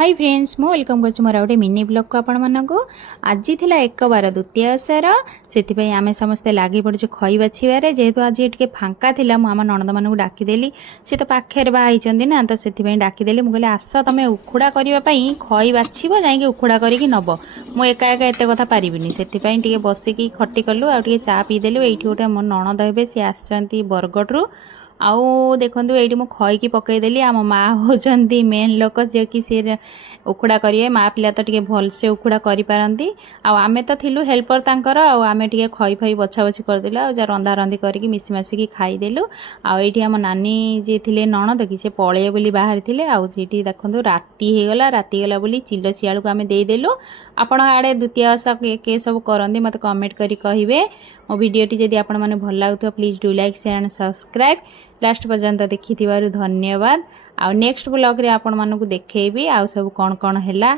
Hi friends मु welcome कर मोर गोटे मिनी ब्लॉग को आपण मानक आज थिला एक बार द्वितीय ओषार से आम समस्ते लगी पड़े खई बाछिबारे जेहेतु आज टे फांका थिला मु आम नणद मानक डाकिदेली सी तो पाखे बाहर ना तो से डाकिदेली मुझे आस तुम उखुड़ा करने खई बाछब जा उखुड़ा करके नब मु एका एका एत कथा पारिनी से बसिकी खटी कलु आउ चा पीदेलु ये गोटे मो नणद हे सी आसछंती बरगढ़ आउ देखु ये मुझे खईकी पकईदेली आम माँ होती मेन लोक जे कि सी उखुड़ा करेंगे माँ पिला तो टे भलसे उखुड़ा करपारती आमे तो थिलु हेल्पर तांकर आमे टे खई फई बछा बछी करदेलु आ रंधा रंधी करके मिसी मासिकी खाईदेलु आम नानी जी थे नणद कि से पळे बोली बाहर थे आठी देखो राति होगला राति गला बोली चिलो शियाल को आम देदेलु आपण आड़े द्वितीय ओषा के सब करते मत कमेंट करी कहिबे मो वीडियोटी जदि आपण माने भल लागुतो please do like share and subscribe last पर्यंत देखि धन्यवाद। आ नेक्स्ट ब्लॉग रे आपण मानकु देखेबी आ सब कौन कौन हैला